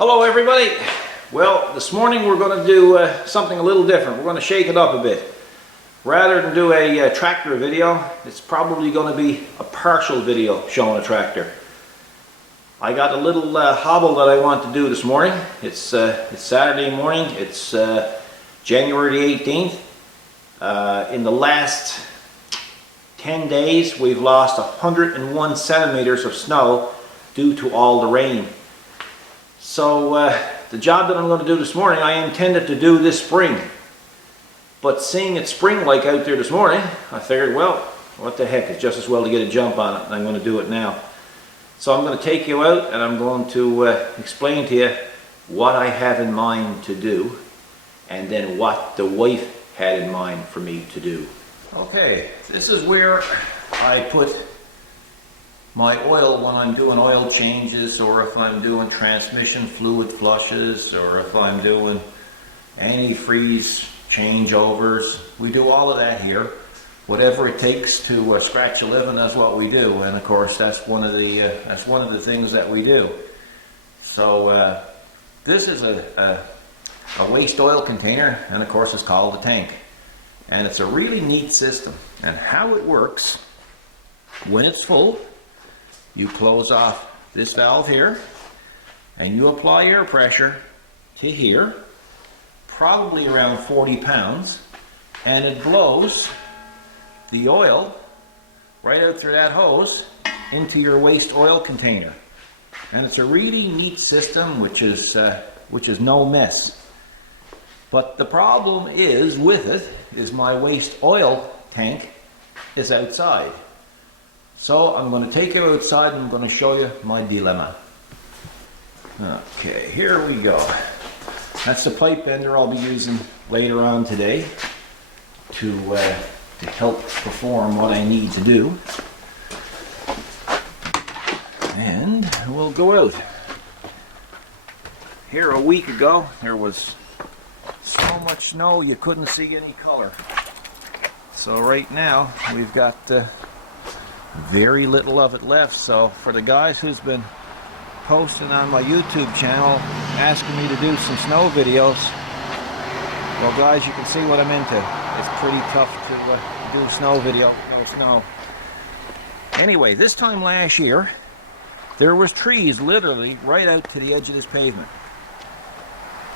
Hello everybody. Well, this morning we're going to do something a little different. We're going to shake it up a bit. Rather than do a tractor video, it's probably going to be a partial video showing a tractor. I got a little hobble that I want to do this morning. It's Saturday morning. It's January the 18th. In the last 10 days we've lost 101 centimeters of snow due to all the rain. So the job that I'm going to do this morning, I intended to do this spring. But seeing it spring-like out there this morning, I figured, well, what the heck, it's just as well to get a jump on it, and I'm going to do it now. So I'm going to take you out and I'm going to explain to you what I have in mind to do, and then what the wife had in mind for me to do. Okay, this is where I put my oil when I'm doing oil changes, or if I'm doing transmission fluid flushes, or if I'm doing antifreeze changeovers. We do all of that here. Whatever it takes to scratch a living, that's what we do. And of course, that's one of the things that we do. So this is a waste oil container, and of course it's called a tank. And it's a really neat system. And how it works, when it's full, you close off this valve here, and you apply air pressure to here, probably around 40 pounds, and it blows the oil right out through that hose into your waste oil container. And it's a really neat system, which is no mess. But the problem is with it is my waste oil tank is outside. So I'm going to take you outside and I'm going to show you my dilemma. Okay, here we go. That's the pipe bender I'll be using later on today to help perform what I need to do. And we'll go out. Here a week ago there was so much snow you couldn't see any color. So right now we've got very little of it left. So for the guys who's been posting on my YouTube channel asking me to do some snow videos, well guys, you can see what I'm into. It's pretty tough to do a snow video, no snow. Anyway, this time last year there was trees literally right out to the edge of this pavement.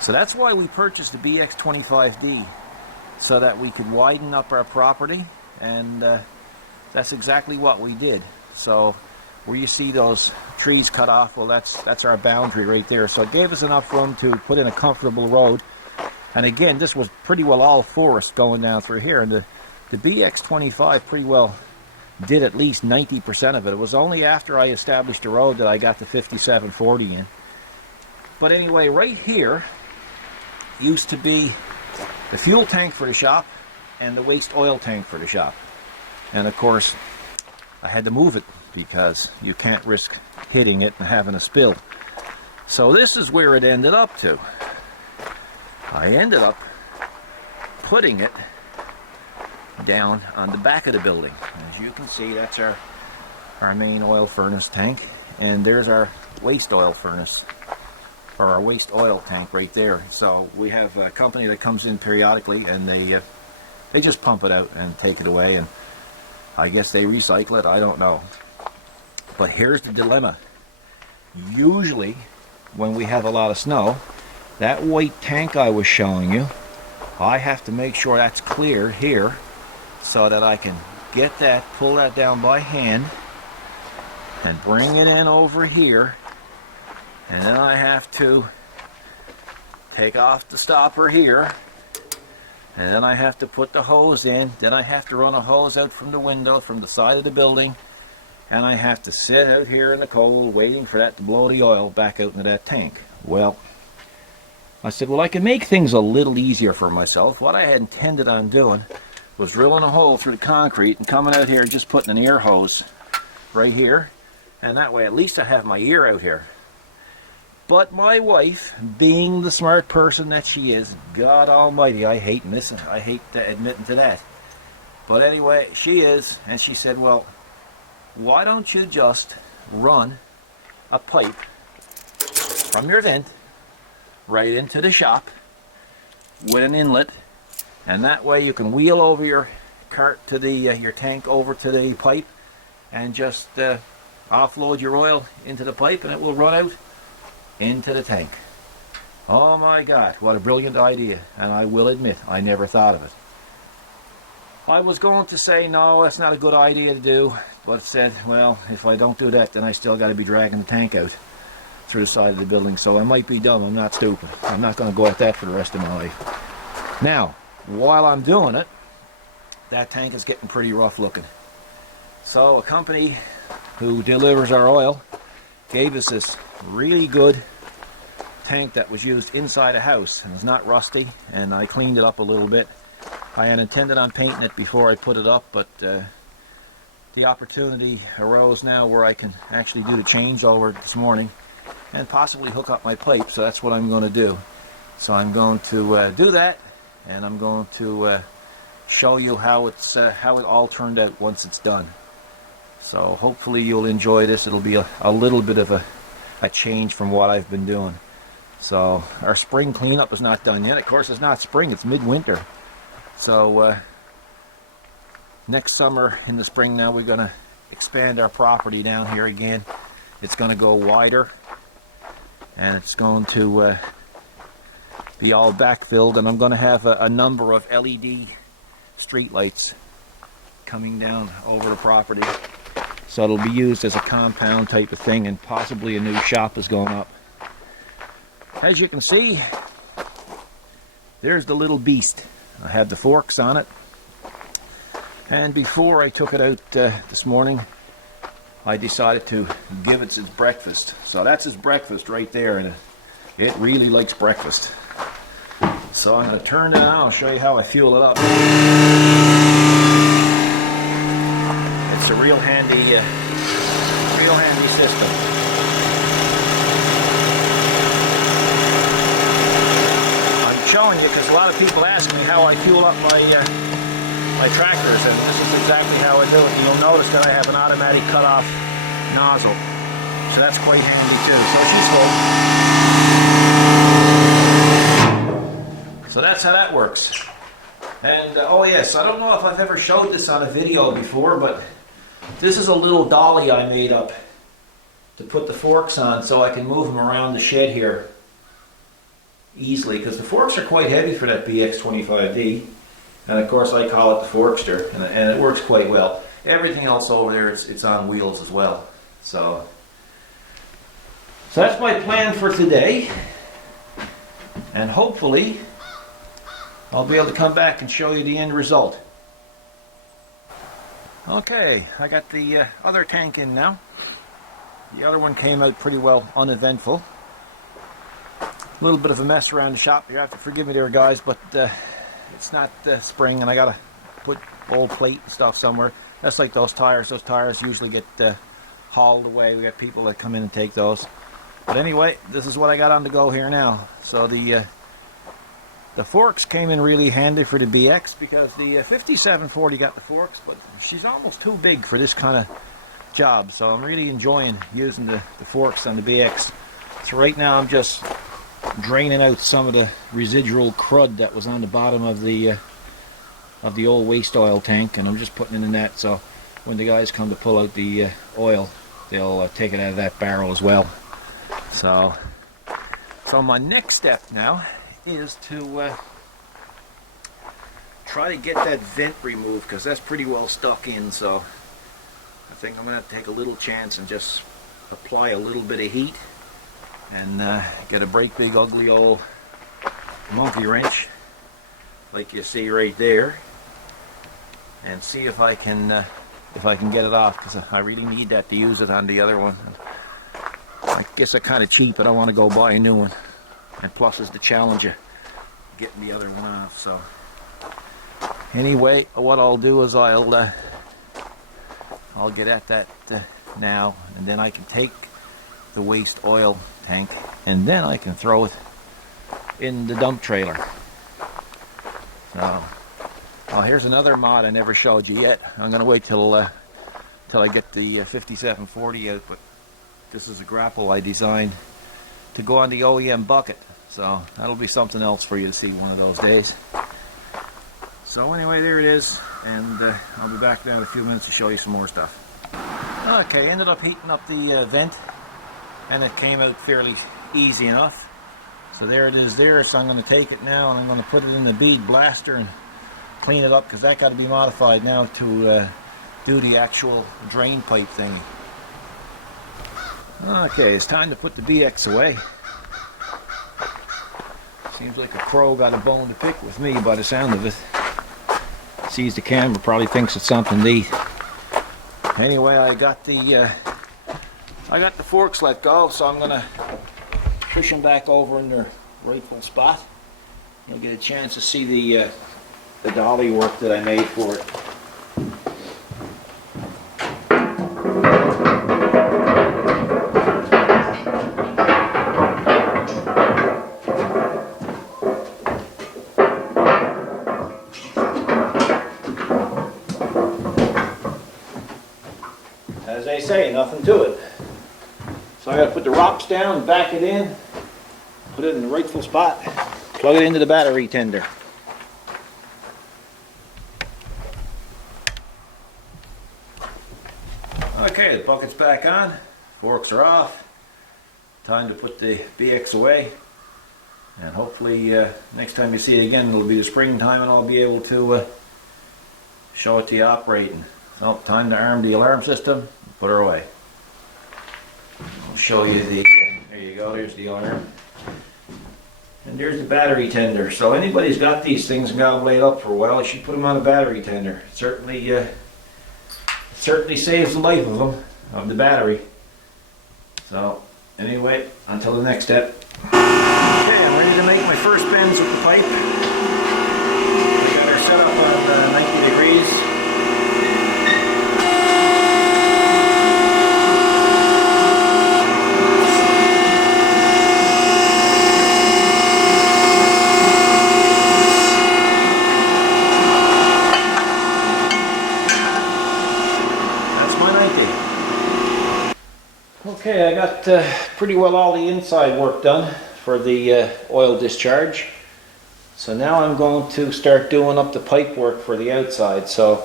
So that's why we purchased the BX25D, so that we could widen up our property, and that's exactly what we did. So where you see those trees cut off, well that's our boundary right there. So it gave us enough room to put in a comfortable road. And again, this was pretty well all forest going down through here, and the BX25 pretty well did at least 90% of it. It was only after I established a road that I got the 5740 in. But anyway, right here used to be the fuel tank for the shop and the waste oil tank for the shop. And of course, I had to move it because you can't risk hitting it and having a spill. So this is where it ended up to. I ended up putting it down on the back of the building. As you can see, that's our main oil furnace tank, and there's our waste oil furnace, or our waste oil tank right there. So we have a company that comes in periodically, and they just pump it out and take it away, and I guess they recycle it, I don't know. But here's the dilemma. Usually when we have a lot of snow, that white tank I was showing you, I have to make sure that's clear here so that I can get that, pull that down by hand and bring it in over here, and then I have to take off the stopper here, and then I have to put the hose in, then I have to run a hose out from the window from the side of the building, and I have to sit out here in the cold waiting for that to blow the oil back out into that tank. Well, I said, well, I can make things a little easier for myself. What I had intended on doing was drilling a hole through the concrete and coming out here, just putting an air hose right here, and that way at least I have my ear out here. But my wife, being the smart person that she is, God almighty, I hate admitting to that. But anyway, she is, and she said, well, why don't you just run a pipe from your vent right into the shop with an inlet, and that way you can wheel over your cart to the your tank over to the pipe and just offload your oil into the pipe, and it will run out into the tank. Oh my God, what a brilliant idea, and I will admit I never thought of it. I was going to say no, that's not a good idea to do, but said, well, if I don't do that, then I still got to be dragging the tank out through the side of the building. So I might be dumb, I'm not stupid. I'm not going to go at that for the rest of my life. Now, while I'm doing it, that tank is getting pretty rough looking. So a company who delivers our oil gave us this really good tank that was used inside a house, and it's not rusty, and I cleaned it up a little bit. I had intended on painting it before I put it up, but the opportunity arose now where I can actually do the changeover this morning and possibly hook up my pipe, so that's what I'm going to do. So I'm going to do that, and I'm going to show you how it all turned out once it's done. So hopefully you'll enjoy this. It'll be a little bit of a change from what I've been doing. So our spring cleanup is not done yet. Of course, it's not spring, it's midwinter. So next summer in the spring now, we're going to expand our property down here again. It's going to go wider, and it's going to be all backfilled, and I'm going to have a number of LED street lights coming down over the property. So it'll be used as a compound type of thing, and possibly a new shop is going up. As you can see, there's the little beast. I have the forks on it, and before I took it out this morning, I decided to give it its breakfast. So that's its breakfast right there, and it really likes breakfast. So I'm going to turn it on. I'll show you how I fuel it up. It's a real handy system. Showing you because a lot of people ask me how I fuel up my tractors, and this is exactly how I do it. You'll notice that I have an automatic cutoff nozzle, so that's quite handy too. So she's full. So that's how that works. And oh yes, I don't know if I've ever showed this on a video before, but this is a little dolly I made up to put the forks on so I can move them around the shed here easily, because the forks are quite heavy for that BX25D, and of course I call it the Forkster, and it works quite well. Everything else over there, it's on wheels as well. So that's my plan for today, and hopefully I'll be able to come back and show you the end result. Okay, I got the other tank in now. The other one came out pretty well uneventful. A little bit of a mess around the shop. You have to forgive me there, guys, but it's not spring, and I gotta put old plate and stuff somewhere. That's like those tires. Those tires usually get hauled away. We got people that come in and take those. But anyway, this is what I got on the go here now. So the forks came in really handy for the BX, because the 5740 got the forks, but she's almost too big for this kind of job. So I'm really enjoying using the forks on the BX. So right now I'm just draining out some of the residual crud that was on the bottom of the old waste oil tank, and I'm just putting it in that, so when the guys come to pull out the oil, they'll take it out of that barrel as well. So my next step now is to try to get that vent removed, because that's pretty well stuck in. So I think I'm going to take a little chance and just apply a little bit of heat and get a great big ugly old monkey wrench like you see right there, and see if I can get it off, because I really need that to use it on the other one. I guess it's kind of cheap, but I want to go buy a new one, and plus is the challenge of getting the other one off. So anyway, what I'll do is I'll get at that now, and then I can take the waste oil tank, and then I can throw it in the dump trailer. So, well, here's another mod I never showed you yet. I'm going to wait till I get the 5740 out, but this is a grapple I designed to go on the OEM bucket. So that'll be something else for you to see one of those days. So anyway, there it is, and I'll be back down in a few minutes to show you some more stuff. Okay, ended up heating up the vent, and it came out fairly easy enough. So there it is there. So I'm going to take it now and I'm going to put it in the bead blaster and clean it up, because that got to be modified now to do the actual drain pipe thingy. Okay, it's time to put the BX away. Seems like a pro got a bone to pick with me by the sound of it. Sees the camera, probably thinks it's something neat. Anyway, I got the forks let go, so I'm gonna push them back over in their rightful spot. You'll get a chance to see the dolly work that I made for it. As they say, nothing to it. So I got to put the ROPS down, back it in, put it in the rightful spot, plug it into the battery tender. Okay, the bucket's back on, forks are off, time to put the BX away, and hopefully next time you see it again it'll be the springtime and I'll be able to show it to you operating. So time to arm the alarm system, put her away. I'll show you the, there you go, there's the alarm. And there's the battery tender. So anybody's got these things and got them laid up for a while, you should put them on a battery tender. It certainly saves the life of them, of the battery. So anyway, until the next step. Okay, I'm ready to make my first bends with the pipe. We got her set up on 90 degrees. Okay, I got pretty well all the inside work done for the oil discharge. So now I'm going to start doing up the pipe work for the outside. So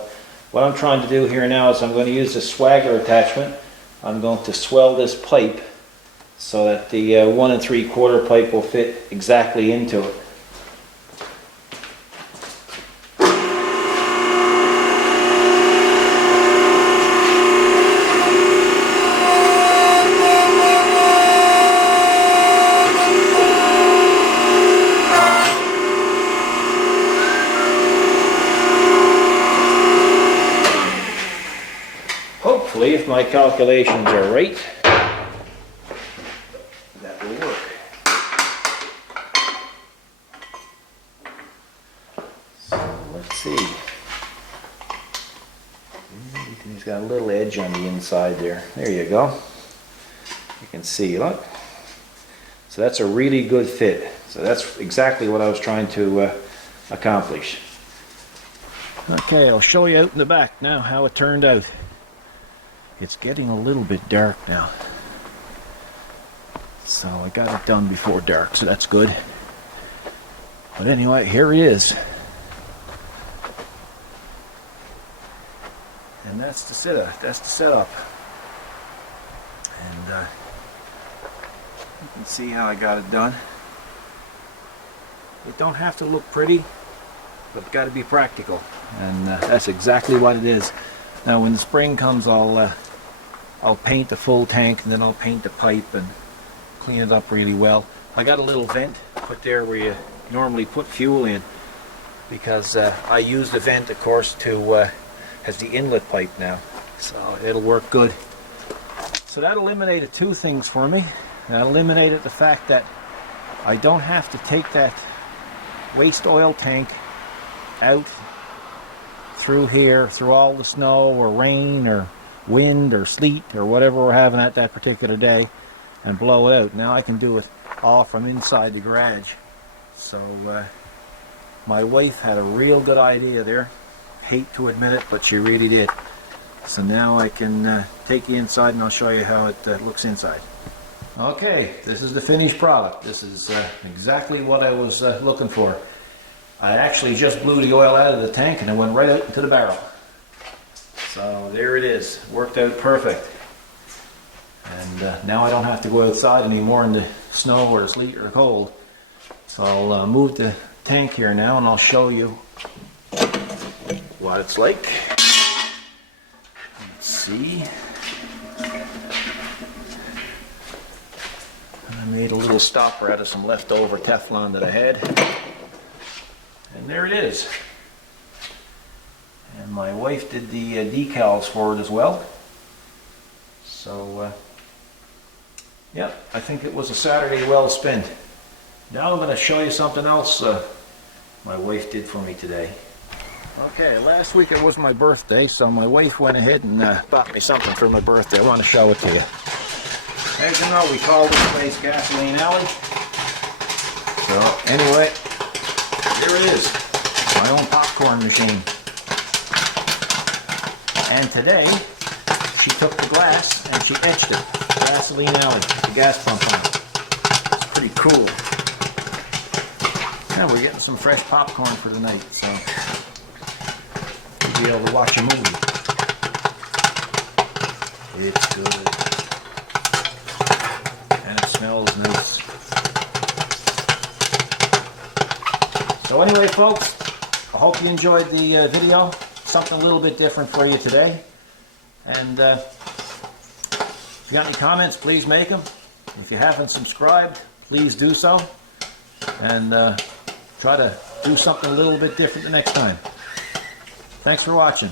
what I'm trying to do here now is I'm going to use the swagger attachment. I'm going to swell this pipe so that the 1 3/4 pipe will fit exactly into it. Hopefully, if my calculations are right, that will work. So let's see. He's got a little edge on the inside there. There you go. You can see, look. So that's a really good fit. So that's exactly what I was trying to accomplish. Okay, I'll show you out in the back now how it turned out. It's getting a little bit dark now. So I got it done before dark, so that's good. But anyway, here it is. And that's the setup. And you can see how I got it done. It don't have to look pretty, but it's got to be practical. And that's exactly what it is. Now when the spring comes, I'll paint the full tank, and then I'll paint the pipe and clean it up really well. I got a little vent put there where you normally put fuel in, because I use the vent, of course, to as the inlet pipe now, so it'll work good. So that eliminated two things for me. That eliminated the fact that I don't have to take that waste oil tank out through here, through all the snow or rain or wind or sleet or whatever we're having at that particular day, and blow it out. Now I can do it all from inside the garage. So my wife had a real good idea there. Hate to admit it, but she really did. So now I can take you inside and I'll show you how it looks inside. Okay, this is the finished product. This is exactly what I was looking for. I actually just blew the oil out of the tank and it went right out into the barrel. So there it is. Worked out perfect. And now I don't have to go outside anymore in the snow or sleet or cold. So I'll move the tank here now and I'll show you what it's like. Let's see. I made a little stopper out of some leftover Teflon that I had. And there it is. And my wife did the decals for it as well. So, yeah, I think it was a Saturday well spent. Now I'm going to show you something else my wife did for me today. Okay, last week it was my birthday, so my wife went ahead and bought me something for my birthday. I want to show it to you. As you know, we call this place Gasoline Alley. So, anyway, here it is. My own popcorn machine. And today, she took the glass and she etched it. Gasoline Alley, the gas pump on it. It's pretty cool. Now we're getting some fresh popcorn for the night, so we'll be able to watch a movie. It's good. And it smells nice. So anyway, folks, I hope you enjoyed the video. Something a little bit different for you today. And if you got any comments, please make them. If you haven't subscribed, please do so. And try to do something a little bit different the next time. Thanks for watching.